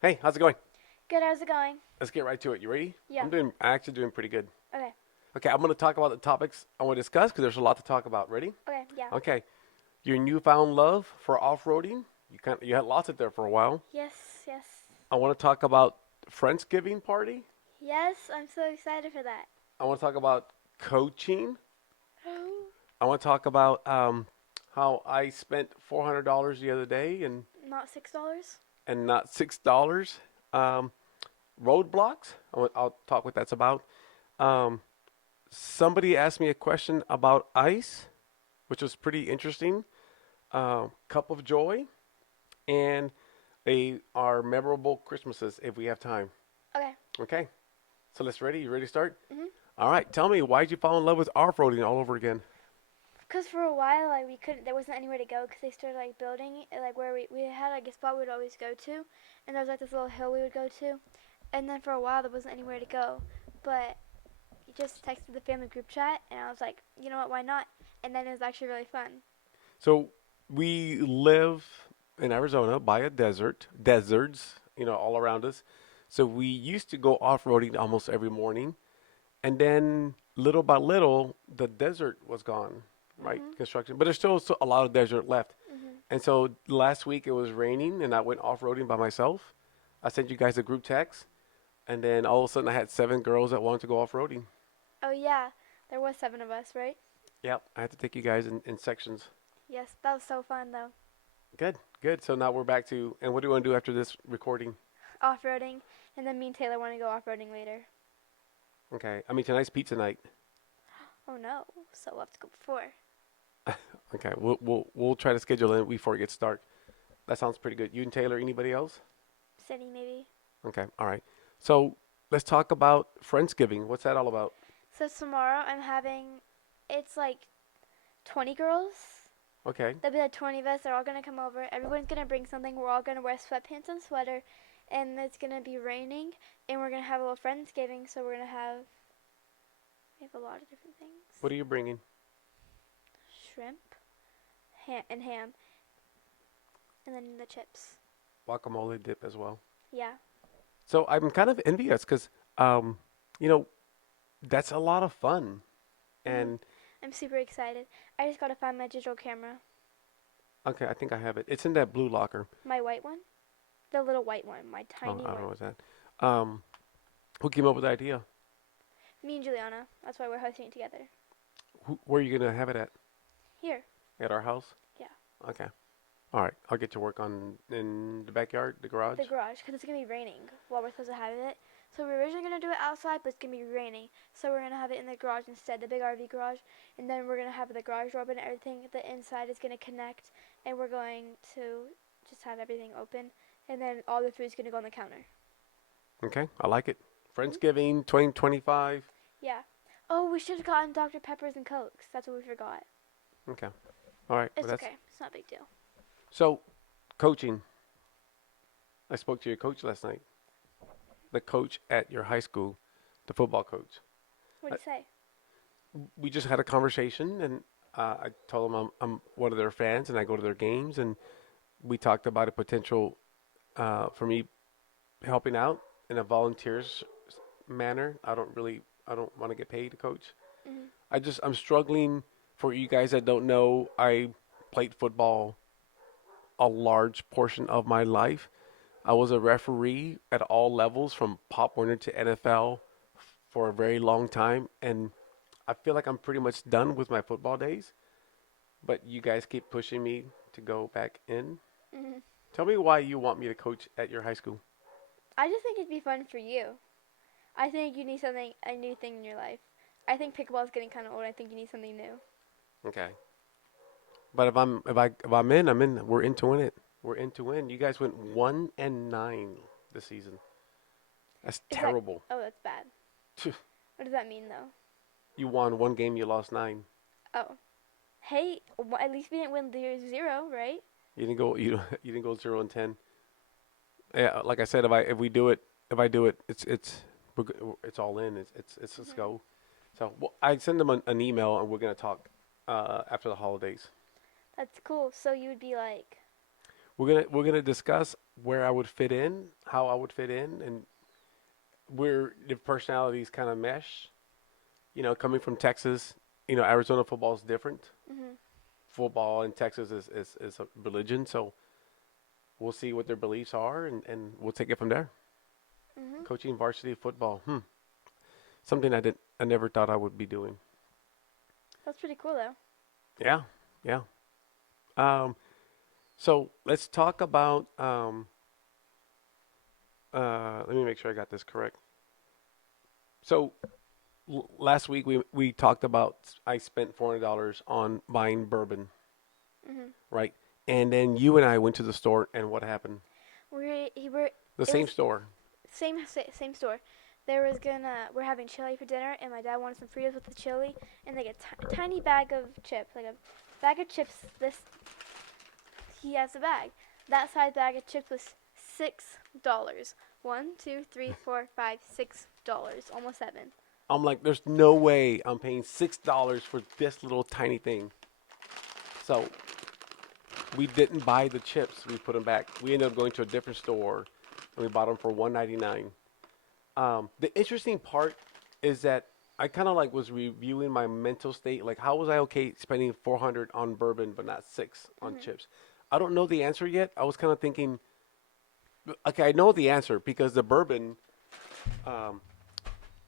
Hey, how's it going? Good, how's it going? Let's get right to it. You ready? Yeah. I'm actually doing pretty good. Okay. Okay, I'm going to talk about the topics I want to discuss because there's a lot to talk about. Ready? Okay, yeah. Okay, your newfound love for off-roading. You had lots of there for a while. Yes, yes. I want to talk about Friendsgiving party. Yes, I'm so excited for that. I want to talk about coaching. Oh. I want to talk about how I spent $400 the other day Not $6? and not $6. Um, Roadblocks. I'll talk what that's about. Um, Somebody asked me a question about ice, which was pretty interesting. Cup of joy and our memorable Christmases if we have time. Okay. Okay, so let's ready. You ready to start? Mhm. All right. Tell me, why did you fall in love with off-roading all over again? Cause for a while, like we couldn't, there wasn't anywhere to go, cause they started like building, like where we had like a spot we would always go to, and there was like this little hill we would go to, and then for a while there wasn't anywhere to go, but he just texted the family group chat, and I was like, you know what, why not? And then it was actually really fun. So we live in Arizona by a deserts, all around us. So we used to go off-roading almost every morning, and then little by little, the desert was gone, right? Mhm. Construction, but there's still a lot of desert left. Mhm. And so last week it was raining, and I went off-roading by myself. I sent you guys a group text, and then all of a sudden I had 7 girls that wanted to go off-roading. Oh yeah, there was 7 of us, right? Yep, I had to take you guys in sections. Yes, that was so fun though. Good, good. So now we're back to, and what do you want to do after this recording? Off-roading, and then me and Taylor want to go off-roading later. Okay, I mean tonight's pizza night. Oh no, so we'll have to go before. Okay, we'll try to schedule it before it gets dark. That sounds pretty good. You and Taylor, anybody else? City maybe. Okay, all right. So let's talk about Friendsgiving. What's that all about? So tomorrow I'm having, it's like 20 girls. Okay, There'll be like 20 of us. They're all gonna come over. Everyone's gonna bring something. We're all gonna wear sweatpants and sweater, and it's gonna be raining. And we're gonna have a little friendsgiving. So we have a lot of different things: what are you bringing? shrimp, and ham, and then the chips. Guacamole dip as well. Yeah. So I'm kind of envious because, um, you know, that's a lot of fun. Mhm. And I'm super excited. I just gotta find my digital camera, okay, I think I have it. It's in that blue locker. my white one, the little white one, my Oh, tiny I don't know one. what's that. Um, who came up with the idea? Me and Juliana. That's why we're hosting it together. Where are you gonna have it at? Here. At our house? Yeah. Okay. All right. I'll get to work on in the backyard, the garage. The garage, because it's gonna be raining while we're supposed to have it. So we are originally gonna do it outside, but it's gonna be raining. So we're gonna have it in the garage instead, the big RV garage. And then we're gonna have the garage door open and everything. The inside is gonna connect, and we're going to just have everything open. And then all the food's gonna go on the counter. Okay. I like it. Mhm. Friendsgiving 2025. Yeah. Oh, we should have gotten Dr. Peppers and Cokes. That's what we forgot. Okay. All right. Well, It's that's okay. It's not a big deal. so coaching. I spoke to your coach last night. The coach at your high school, the football coach. What I, do you say? we just had a conversation, and I told him I'm one of their fans, and I go to their games, and we talked about a potential for me helping out in a volunteers manner. I don't want to get paid to coach. Mhm. I'm struggling. For you guys that don't know, I played football a large portion of my life. I was a referee at all levels from Pop Warner to NFL for a very long time, and I feel like I'm pretty much done with my football days. But you guys keep pushing me to go back in. Mhm. Tell me why you want me to coach at your high school. I just think it'd be fun for you. I think you need something, a new thing in your life. I think pickleball is getting kind of old. I think you need something new. Okay. But if I'm in, I'm in. We're in to win it. We're in to win. You guys went 1-9 this season. That's Is that? terrible. Oh, that's bad. What does that mean though? You won one game, you lost 9. Oh, hey, at least we didn't win the 0, right? You didn't go 0-10. Yeah, like I said, if I do it, it's all in. It's let's Mhm. go. So well, I send them an email, and we're gonna talk after the holidays. That's cool. So you would be like, We're gonna discuss where I would fit in, how I would fit in, and where the personalities kind of mesh. Coming from Texas, Arizona football is different. Mhm. Football in Texas is a religion, so we'll see what their beliefs are, and we'll take it from there. Mhm. Coaching varsity football, something I never thought I would be doing. That's pretty cool though. Yeah, yeah. Um, so let's talk about. Let me make sure I got this correct. So last week we talked about I spent $400 on buying bourbon, Mhm. right? And then you and I went to the store, and what happened? We're The it was same store. same store. We're having chili for dinner, and my dad wanted some Fritos with the chili, and like a tiny bag of chips, like a bag of chips. This he has a bag. That size bag of chips was $6. One, two, three, four, five, $6. Almost seven. I'm like, there's no way I'm paying $6 for this little tiny thing. So we didn't buy the chips. We put them back. We ended up going to a different store, and we bought them for $1.99. The interesting part is that I kind of like was reviewing my mental state. Like, how was I okay spending 400 on bourbon but not six on Mhm. chips? I don't know the answer yet. I was kind of thinking, okay, I know the answer because the bourbon, um,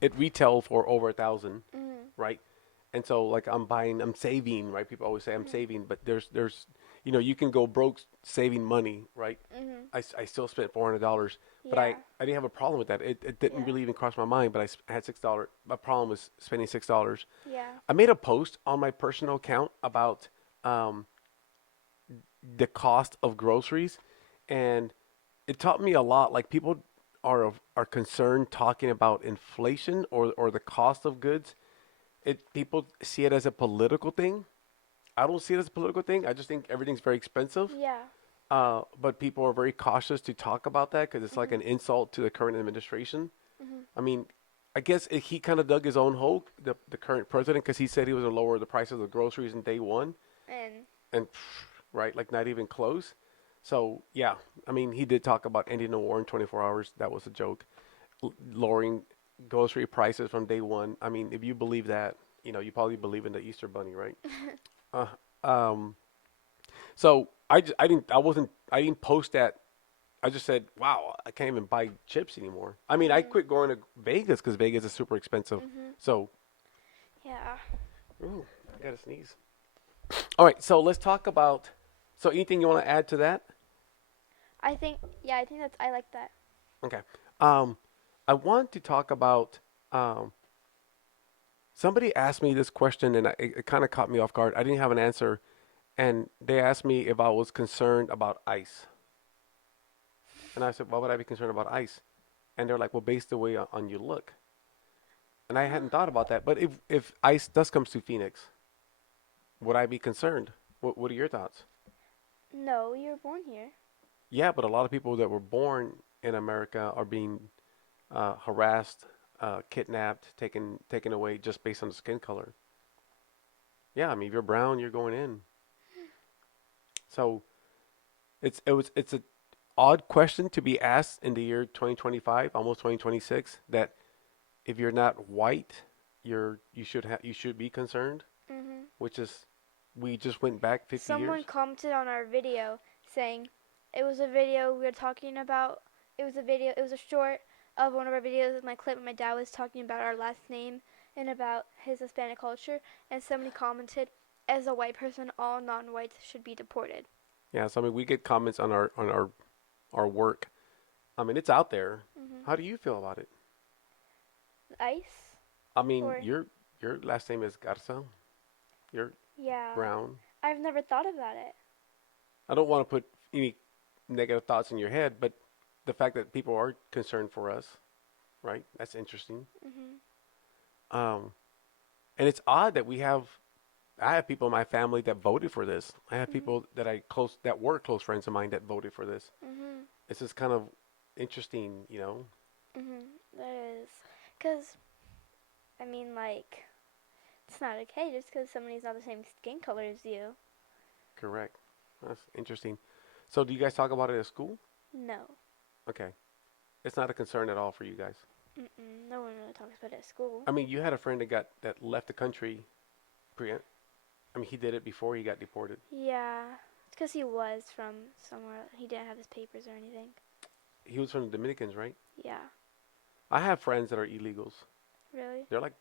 it retail for over 1,000, Mhm. right? And so like I'm saving, right? People always say I'm Mhm. saving, but you can go broke saving money, right? Mhm. I still spent $400, but I, Yeah. I didn't have a problem with that. It didn't Yeah. really even cross my mind, but I had $6. My problem was spending $6. Yeah. I made a post on my personal account about um, the cost of groceries, and it taught me a lot. Like people are concerned talking about inflation or the cost of goods. People see it as a political thing. I don't see it as a political thing. I just think everything's very expensive. Yeah. But people are very cautious to talk about that because it's like Mhm. an insult to the current administration. Mhm. I mean, I guess he kind of dug his own hole, the current president, because he said he was going to lower the prices of groceries in day one, And and right, like not even close. So yeah, I mean, he did talk about ending the war in 24 hours. That was a joke. Lowering grocery prices from day one. I mean, if you believe that, you probably believe in the Easter Bunny, right? Uh, um, so I didn't post that. I just said, wow, I can't even buy chips anymore. I mean, I mhm. quit going to Vegas because Vegas is super expensive. Mhm. So, Yeah. ooh, I gotta sneeze. All right, so let's talk about. So, anything you want to add to that? I think that's I like that. Okay. Um, I want to talk about. Um, Somebody asked me this question, and it kind of caught me off guard. I didn't have an answer, and they asked me if I was concerned about ice, and I said, "Why would I be concerned about ice?" And they're like, "Well, based the way on you look." And I hadn't thought about that. But if ice does comes to Phoenix, would I be concerned? What are your thoughts? No, you were born here. Yeah, but a lot of people that were born in America are being harassed, kidnapped, taken away just based on the skin color. Yeah, I mean, if you're brown, you're going in. So it's a odd question to be asked in the year 2025, almost 2026. That if you're not white, you should be concerned, Mhm. which is we just went back 50 Someone years. commented on our video saying it was a video we were talking about. It was a video. It was a short of one of our videos of my clip. My dad was talking about our last name and about his Hispanic culture, and somebody commented, "As a white person, all non-whites should be deported." Yeah, so I mean, we get comments on our work. I mean, it's out there. Mhm. How do you feel about it? Ice I mean, or your last name is Garza. You're yeah. brown. I've never thought about it. I don't want to put any negative thoughts in your head, but the fact that people are concerned for us, right? That's interesting. Mhm. Um, and it's odd that I have people in my family that voted for this. I have Mhm. people that were close friends of mine that voted for this. Mhm. It's just kind of interesting, you know. That is, cause I mean like it's not okay just because somebody's not the same skin color as you. Correct. That's interesting. So do you guys talk about it at school? No. Okay. It's not a concern at all for you guys. Mm-mm. No one really talks about it at school. I mean, you had a friend that left the country. Pre- I mean, he did it before he got deported. Yeah. It's because he was from somewhere. He didn't have his papers or anything. He was from the Dominicans, right? Yeah. I have friends that are illegals. Really? They're like,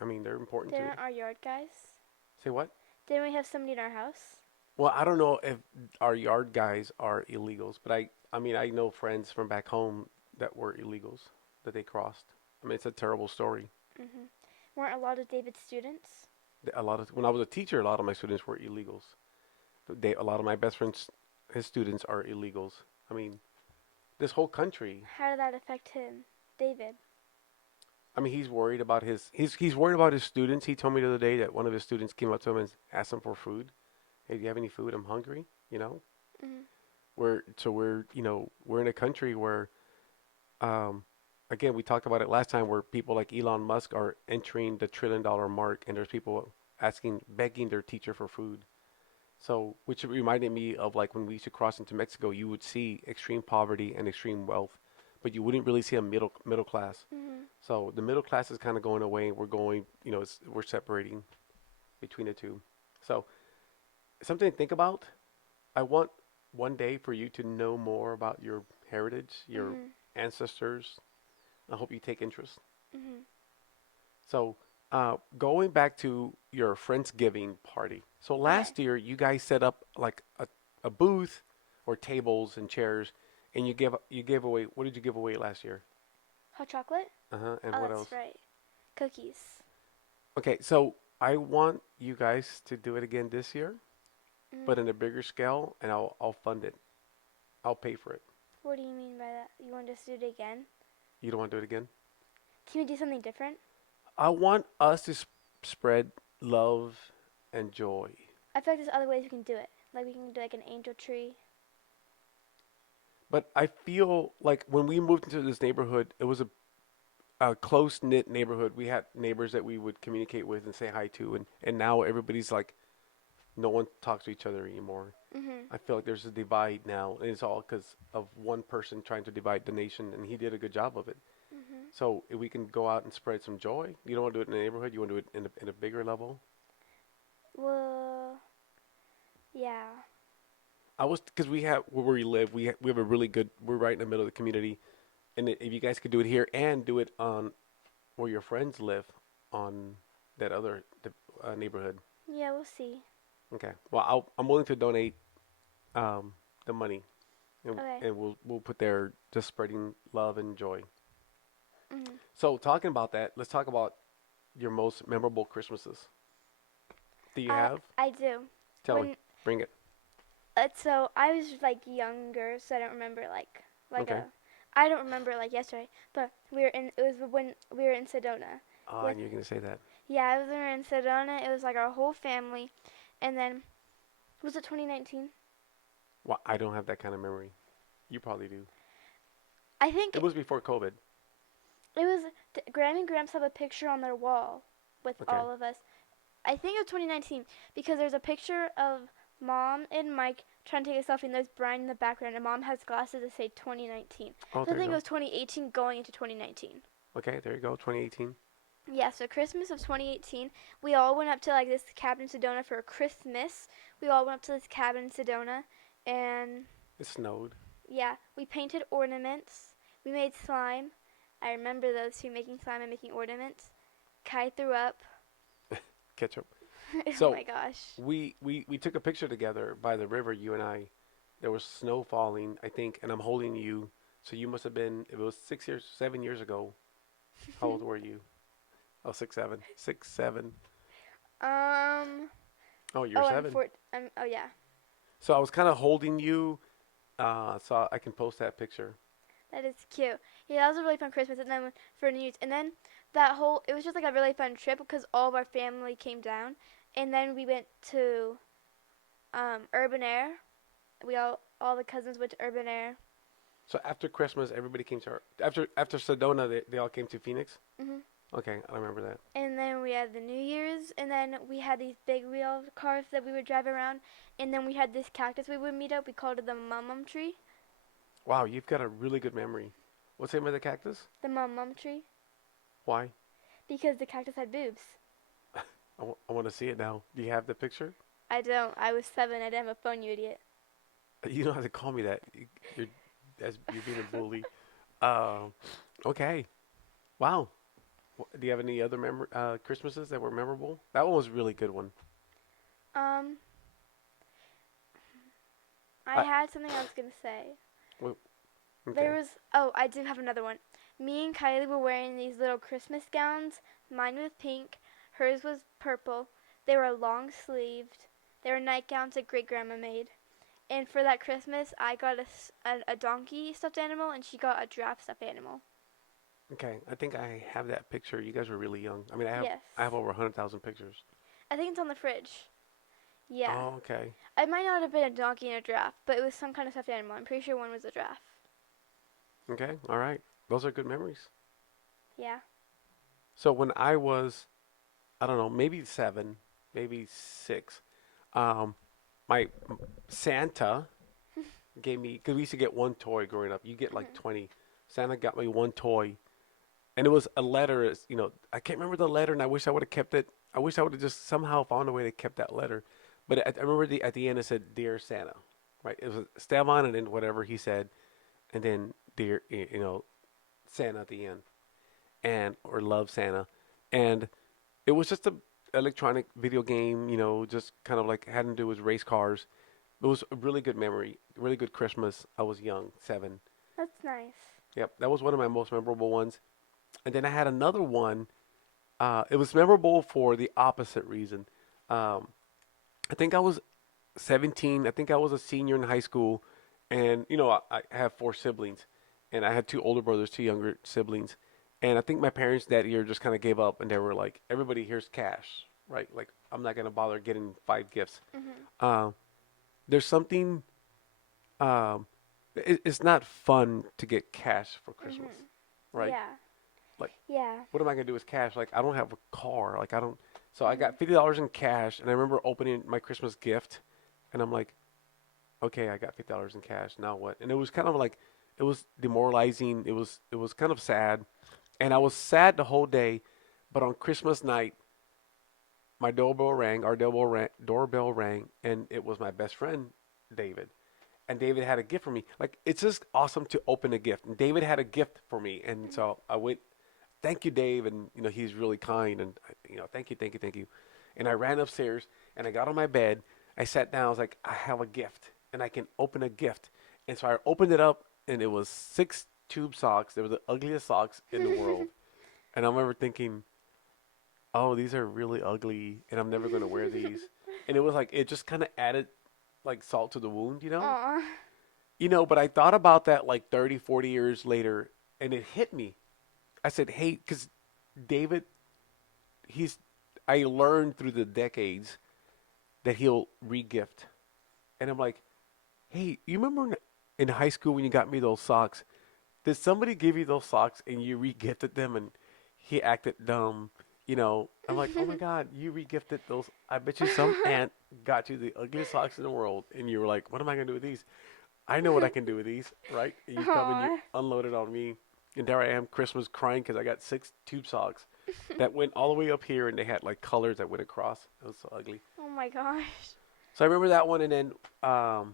I mean, they're important They too. aren't our yard guys? Say what? Didn't we have somebody in our house? Well, I don't know if our yard guys are illegals, but I mean, I know friends from back home that were illegals that they crossed. I mean, it's a terrible story. Mm-hmm. Weren't a lot of David's students? A lot of when I was a teacher, a lot of my students were illegals. A lot of my best friends, his students are illegals. I mean, this whole country. How did that affect him? David. I mean, he's worried about he's worried about his students. He told me the other day that one of his students came up to him and asked him for food. Hey, do you have any food? I'm hungry. You know, Mm-hmm. we're in a country where, um, again, we talked about it last time, where people like Elon Musk are entering the $1 trillion mark, and there's people begging their teacher for food. So, which reminded me of like when we used to cross into Mexico, you would see extreme poverty and extreme wealth, but you wouldn't really see a middle class. Mm-hmm. So the middle class is kind of going away. We're going, we're separating between the two. So something to think about. I want one day for you to know more about your heritage, your Mm-hmm. ancestors. I hope you take interest. Mm-hmm. So, going back to your Friendsgiving party. So Okay. last year you guys set up like a booth or tables and chairs, and you gave away. What did you give away last year? Hot chocolate? Uh huh. And Oh, what that's else? right. Cookies. Okay, so I want you guys to do it again this year, but Mm-hmm. in a bigger scale, and I'll fund it. I'll pay for it. What do you mean by that? You want us to do it again? You don't want to do it again? Can we do something different? I want us to spread love and joy. I feel like there's other ways we can do it. Like we can do like an angel tree. But I feel like when we moved into this neighborhood, it was a close knit neighborhood. We had neighbors that we would communicate with and say hi to, and now everybody's like, no one talks to each other anymore. Mm-hmm. I feel like there's a divide now, and it's all because of one person trying to divide the nation, and he did a good job of it. Mm-hmm. So if we can go out and spread some joy, you don't want to do it in the neighborhood. You want to do it in a bigger level. Well, yeah. I was because we have where we live. We have a really good. We're right in the middle of the community, and if you guys could do it here and do it on where your friends live, on that other neighborhood. Yeah, we'll see. Okay. Well, I'm willing to donate the money, Okay. and we'll put there just spreading love and joy. Mm-hmm. So talking about that, let's talk about your most memorable Christmases. Do you have? I do. Tell me. When Bring it. so I was like younger, so I don't remember like Okay. a. I don't remember like yesterday, but we were in. It was when we were in Sedona. Oh, With and you're gonna say that. yeah, I was when we were in Sedona. It was like our whole family, and then was it 2019? Well, I don't have that kind of memory. You probably do. I think It was before COVID. it was. Grammy and Gramps have a picture on their wall with Okay. all of us. I think it was 2019 because there's a picture of Mom and Mike trying to take a selfie, and there's Brian in the background, and Mom has glasses that say 2019. Oh, So I there you think it go. was 2018 going into 2019. Okay, there you go. 2018. Yeah, so Christmas of 2018, we all went up to like this cabin in Sedona for Christmas. We all went up to this cabin in Sedona, and It snowed. yeah, we painted ornaments. We made slime. I remember those two making slime and making ornaments. Kai threw up. Ketchup. Oh So my gosh. we took a picture together by the river. You and I. There was snow falling, I think, and I'm holding you. So you must have been. If it was 6 years, 7 years ago. How old were you? Oh, 6, 7, 6, 7. Um. Oh, you're Oh, I'm 7. four. Oh yeah. So I was kind of holding you, so I can post that picture. That is cute. Yeah, that was a really fun Christmas, and then for New Year's, and then that whole it was just like a really fun trip because all of our family came down, and then we went to Urban Air. We all the cousins went to Urban Air. So after Christmas, everybody came to our, after Sedona. They all came to Phoenix. Mhm. Okay, I remember that. And then we had the New Year's, and then we had these big wheel cars that we would drive around, and then we had this cactus we would meet up. We called it the mum tree. Wow, you've got a really good memory. What's the name of the cactus? The mum tree, Why? because the cactus had boobs. I want to see it now. Do you have the picture? I don't. I was 7. I didn't have a phone, you idiot. You don't have to call me that. You're, you're being a bully. Um, okay. Wow. Do you have any other Christmases that were memorable? That one was a really good one. Um, I I, had something I was gonna say. well, There okay. was. Oh, I do have another one. Me and Kylie were wearing these little Christmas gowns. Mine was pink. Hers was purple. They were long sleeved. They were nightgowns that Great Grandma made. And for that Christmas, I got a donkey stuffed animal, and she got a giraffe stuffed animal. Okay. I think I have that picture. You guys were really young. I mean, Yes. I have over 100,000 pictures. I think it's on the fridge. Yeah. Oh, okay. It might not have been a donkey and a giraffe, but it was some kind of stuffed animal. I'm pretty sure one was a giraffe. Okay. All right. Those are good memories. Yeah. So when I was, I don't know, maybe 7, maybe 6, um, my Santa gave me, because we used to get one toy growing up. You get like Mhm. 20. Santa got me one toy, and it was a letter. I can't remember the letter, and I wish I would have kept it. I wish I would have just somehow found a way to kept that letter. But I remember at the end it said, "Dear Santa," right? It was Esteban, and then whatever he said, and then dear, Santa at the end, and or love Santa, and it was just a electronic video game. Just kind of like had to do with race cars. It was a really good memory, really good Christmas. I was young, 7. That's nice. Yep, that was one of my most memorable ones. And then I had another one. It was memorable for the opposite reason. Um, I think I was 17. I think I was a senior in high school, and I have 4 siblings, and I had 2 older brothers, 2 younger siblings, and I think my parents that year just kind of gave up, and they were like, "Everybody, here's cash, right? Like I'm not gonna bother getting 5 gifts." Mhm. Uh, there's something. Um, it's not fun to get cash for Christmas, Mhm. right? Yeah. Like, Yeah. what am I gonna do with cash? Like, I don't have a car. Like, I don't. So I Mhm. got $50 in cash, and I remember opening my Christmas gift, and I'm like, okay, I got $50 in cash. Now what? And it was kind of like, it was demoralizing. It was kind of sad, and I Mhm. was sad the whole day. But on Christmas night, my doorbell rang. Our doorbell rang, and it was my best friend, David. And David had a gift for me. Like, it's just awesome to open a gift. And David had a gift for me, and Mhm. so I went, thank you, Dave, and he's really kind, and thank you, thank you, thank you. And I ran upstairs, and I got on my bed. I sat down. I was like, I have a gift, and I can open a gift. And so I opened it up, and it was 6 tube socks. They were the ugliest socks in the world. And I remember thinking, oh, these are really ugly, and I'm never going to wear these. And it was like, it just kind of added like salt to the wound. Aw. But I thought about that like 30, 40 years later, and it hit me. I said, hey, because David, he's, I learned through the decades that he'll regift. And I'm like, hey, you remember in high school when you got me those socks? Did somebody give you those socks and you regifted them and he acted dumb? I'm like, oh my God, you regifted those. I bet you some aunt got you the ugliest socks in the world and you were like, what am I going to do with these? I know what I can do with these, right? And you come and you Aw. unload it on me. And there I am, Christmas crying because I got 6 tube socks that went all the way up here and they had like colors that went across. It was so ugly. Oh my gosh. So I remember that one. And then I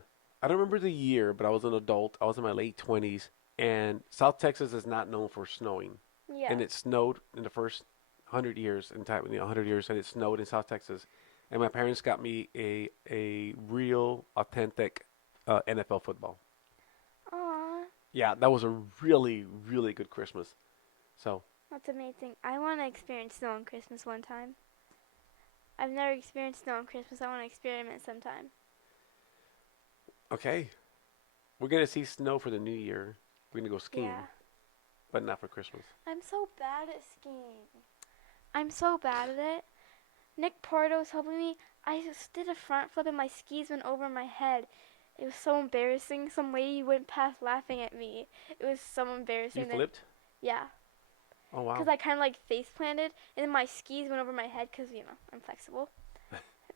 don't remember the year, but I was an adult. I was in my late 20s. And South Texas is not known for snowing. Yeah. And it snowed in the first 100 years, 100 years, and it snowed in South Texas. And my parents got me a real, authentic NFL football. Aw. Yeah, that was a really, really good Christmas. So, That's amazing. I want to experience snow on Christmas one time. I've never experienced snow on Christmas. I want to experiment sometime. okay, we're gonna see snow for the new year. We're gonna go skiing, Yeah. but not for Christmas. I'm so bad at skiing. I'm so bad at it. Nick Porto was helping me. I just did a front flip and my skis went over my head. It was so embarrassing. Some lady went past laughing at me. It was so You embarrassing. Then, flipped? yeah. Oh because wow. I kind of like face planted, and then my skis went over my head because I'm flexible,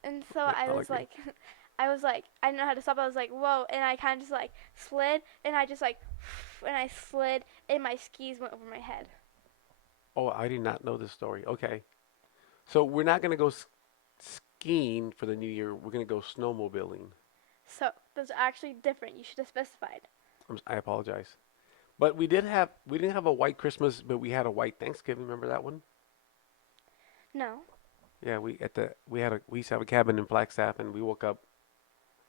and so I I was like you. like, I didn't know how to stop. I was like, whoa, and I kind of just like slid, and I just like, and I slid, and my skis went over my head. Oh, I did not know this story. Okay. So we're not gonna go skiing for the new year. We're gonna go snowmobiling. So those are actually different. You should have specified. I apologize. But we didn't have a white Christmas, but we had a white Thanksgiving. Remember that one? No. Yeah, we used to have a cabin in Flagstaff, and we woke up.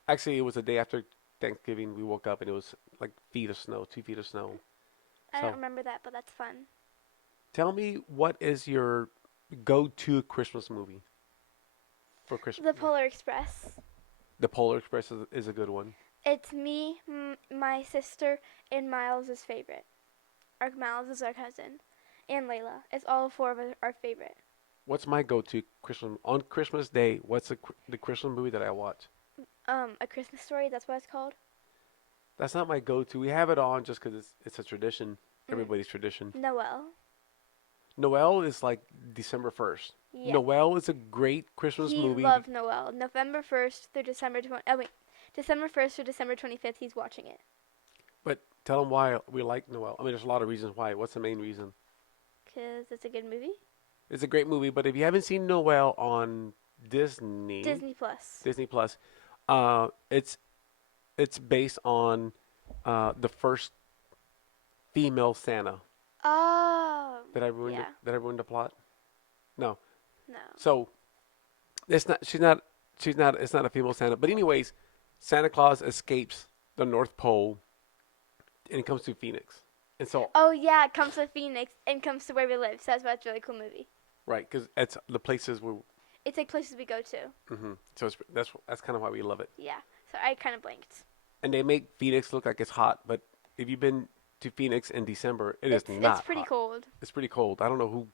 Actually, it was the day after Thanksgiving. We woke up, and it was like feet of snow, 2 feet of snow. I don't So remember that, but that's fun. tell me, what is your go-to Christmas movie for Christmas? The Polar Express. The Polar Express is a good one. It's me, my sister, and Miles' favorite. Miles is our cousin, and Layla. It's all four of us our favorite. What's my go-to Christmas on Christmas Day? What's the Christmas movie that I watch? A Christmas Story. That's what it's called. That's not my go-to. We have it on just because it's a tradition, Mm. everybody's tradition. Noel. Noel is like December 1st. Yeah. Noel is a great Christmas He movie, loved Noel. November 1st through December 20. Oh wait, December 1st through December 25th. He's watching it. but tell them why we like Noel. I mean, there's a lot of reasons why. What's the main reason? Cause it's a good movie. It's a great movie, but if you haven't seen Noel on Disney, Disney Plus. Disney Plus, uh, it's it's based on the first female Santa. Oh. Did I ruin it? Yeah. Did I ruin the plot? No. No. So it's not. She's not. She's not. It's not a female Santa. But anyways, Santa Claus escapes the North Pole and it comes to Phoenix. And so, Oh yeah, it comes to Phoenix and comes to where we live. So that's why it's a really cool movie. right, because it's the places where. It's like places we go to. So that's kind of why we love it. Yeah. So I kind of blanked. And they make Phoenix look like it's hot, but if you've been to Phoenix in December, it is It's not pretty hot. cold. It's pretty cold. I don't know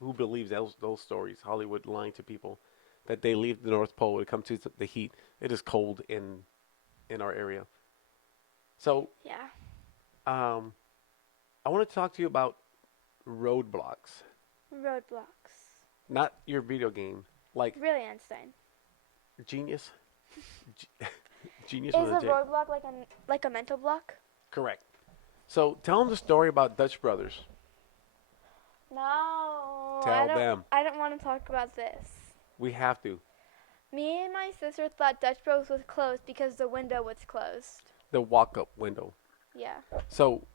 who believes those stories. Hollywood lying to people that they leave the North Pole. When it comes to the heat, it is cold in our area. So Yeah. um, I want to talk to you about Roadblocks, Roadblocks. not your video game, like Really, Einstein. Genius. G- Genius Is with a a J. roadblock like a mental block? Correct. So tell them the story about Dutch Brothers. No, Tell them. I don't want to talk about this. We have to. Me and my sister thought Dutch Bros was closed because the window was closed. The walk-up window. Yeah. So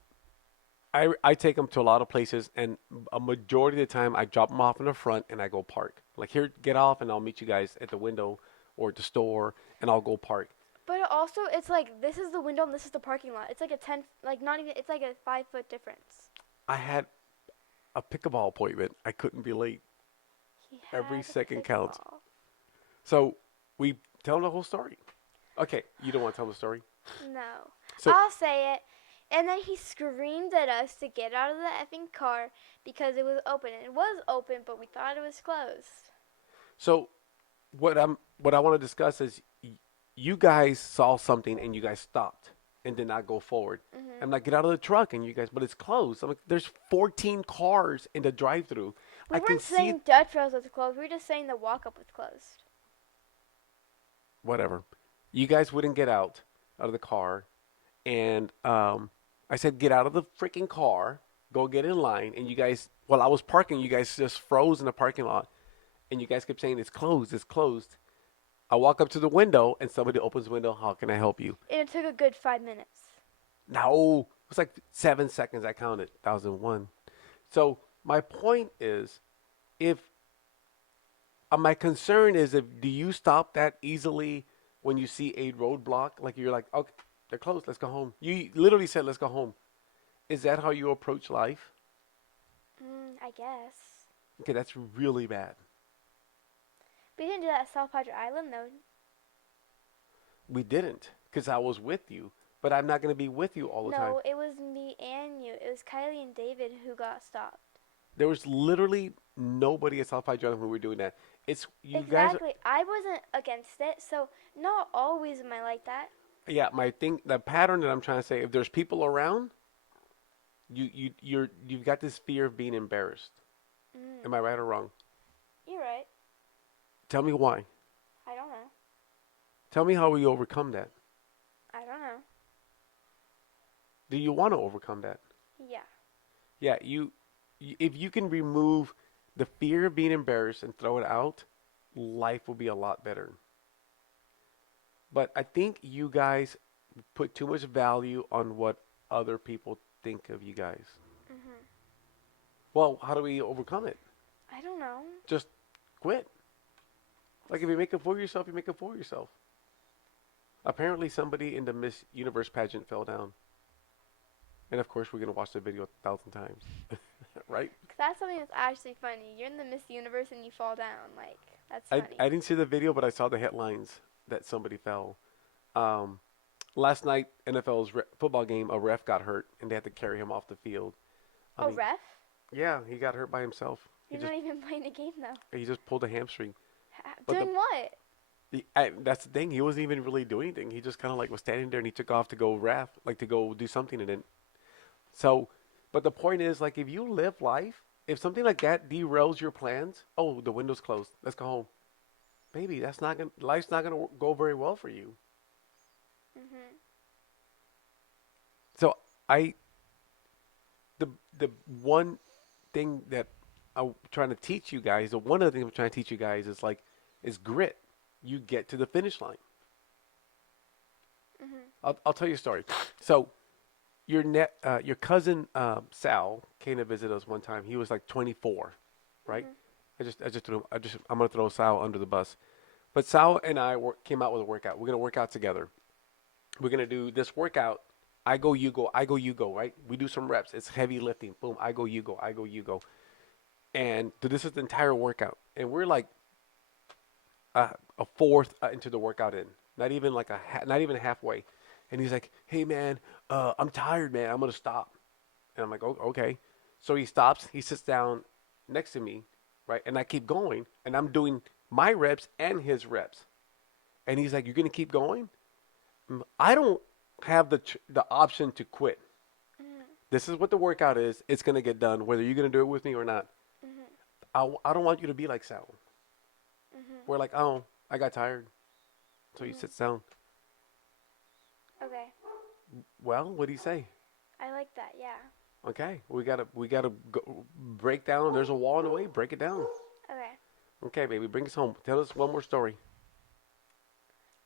I take them to a lot of places, and a majority of the time I drop them off in the front and I go park. Like, here, get off, and I'll meet you guys at the window or at the store, and I'll go park. But also, it's like this is the window and this is the parking lot. It's like a 10, like not even. It's like a 5 foot difference. I had a pickleball appointment. I couldn't be late. He Every had a second counts. pickleball. So we tell them the whole story. Okay, you don't want to tell the story? No, So I'll say it. And then he screamed at us to get out of the effing car because it was open. And it was open, but we thought it was closed. so what I want to discuss is you guys saw something and you guys stopped and did not go forward. I'm like, get out of the truck, and you guys, but it's closed. I'm like, there's 14 cars in the drive-through. We I can weren't see saying Dutch Bros was closed. We were just saying the walk-up was closed. whatever. You guys wouldn't get out of the car, and I said, get out of the freaking car, go get in line, and you guys, while I was parking, you guys just froze in the parking lot, and you guys kept saying it's closed, it's closed. I walk up to the window, and somebody opens the window. How can I help you? And it took a good 5 minutes. No, it was like 7 seconds. I counted 1,001. So my point is, if my concern is, if do you stop that easily when you see a roadblock? Like, you're like, okay, they're closed. Let's go home. You literally said, let's go home. Is that how you approach life? I guess. Okay, that's really bad. We didn't do that at South Padre Island, though. We didn't, because I was with you. But I'm not going to be with you all the time. No, it was me and you. It was Kylie and David who got stopped. There was literally nobody at South Padre Island when we were doing that. It's you guys. Exactly. I wasn't against it, so not always am I like that. Yeah, my thing, the pattern that I'm trying to say, if there's people around, You've got this fear of being embarrassed. Mm. Am I right or wrong? You're right. Tell me why. I don't know. Tell me how we overcome that. I don't know. Do you want to overcome that? Yeah. Yeah, if you can remove the fear of being embarrassed and throw it out, life will be a lot better. But I think you guys put too much value on what other people think of you guys. Mhm. Well, how do we overcome it? I don't know. Just quit. Like if you make a fool of yourself, you make a fool of yourself. Apparently, somebody in the Miss Universe pageant fell down, and of course, we're gonna watch the video 1,000 times, right? 'Cause that's something that's actually funny. You're in the Miss Universe and you fall down. Like, that's funny. I didn't see the video, but I saw the headlines that somebody fell. Um, Last night, NFL's football game, a ref got hurt, and they had to carry him off the field. I Oh, mean, ref? yeah, he got hurt by himself. You're not even playing the game though. He just pulled a hamstring. But Doing what? that's the thing. He wasn't even really doing anything. He just kind of like was standing there, and he took off to go ref, like to go do something, and then so. But the point is, like, if you live life, if something like that derails your plans, oh, the window's closed. Let's go home, baby. That's not gonna. Life's not gonna go very well for you. Mhm. So I the one thing that I'm trying to teach you guys, the one of the things I'm trying to teach you guys is like is grit. You get to the finish line. Mhm. I'll tell you a story. So your cousin Sal came to visit us one time. He was like 24, right? Mhm. I'm gonna throw Sal under the bus. But Sal and I came out with a workout. We're gonna work out together. We're gonna do this workout. I go, you go. I go, you go. Right? We do some reps. It's heavy lifting. Boom. I go, you go. I go, you go. And this is the entire workout. And we're like a fourth into the workout in, not even like not even halfway. And he's like, "Hey man, I'm tired, man. I'm gonna stop." And I'm like, "Oh, okay." So he stops. He sits down next to me, right? And I keep going, and I'm doing my reps and his reps. And he's like, "You're gonna keep going?" I don't have the option to quit. Mhm. This is what the workout is. It's gonna get done, whether you're gonna do it with me or not. Mhm. I don't want you to be like Sal. Mhm. We're like, "Oh, I got tired," so he Mhm. sits down. Okay. Well, what do you say? I like that. Yeah. Okay, we gotta go, break down. There's a wall in the way. Break it down. Okay. Okay, baby, bring us home. Tell us one more story.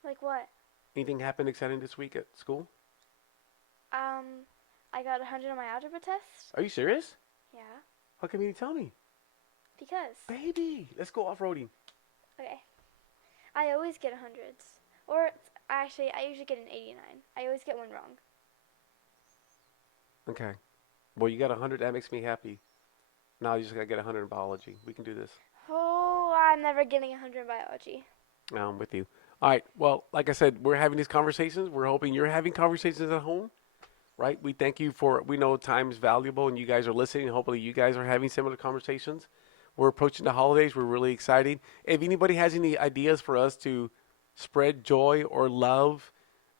Like what? Anything happened exciting this week at school? Um, I got 100 on my algebra test. Are you serious? Yeah. How come you didn't tell me? Because. Baby, let's go off-roading. Okay. I always get hundreds. Or actually, I usually get an 89. I always get one wrong. Okay. Well, you got 100. That makes me happy. Now you just gotta get 100 in biology. We can do this. Oh, I'm never getting 100 in biology. I'm with you. All right. Well, like I said, we're having these conversations. We're hoping you're having conversations at home, right? We thank you for. We know time is valuable, and you guys are listening. Hopefully, you guys are having similar conversations. We're approaching the holidays. We're really excited. If anybody has any ideas for us to spread joy or love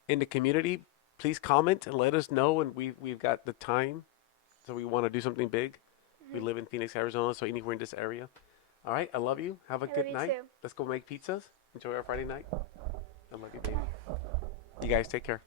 in the community, please comment and let us know. And we've got the time, so we want to do something big. We Mhm. live in Phoenix, Arizona, so anywhere in this area. All right. I love you. Have a I love good you night. too. Let's go make pizzas. Enjoy our Friday night. I love you, baby. You guys take care.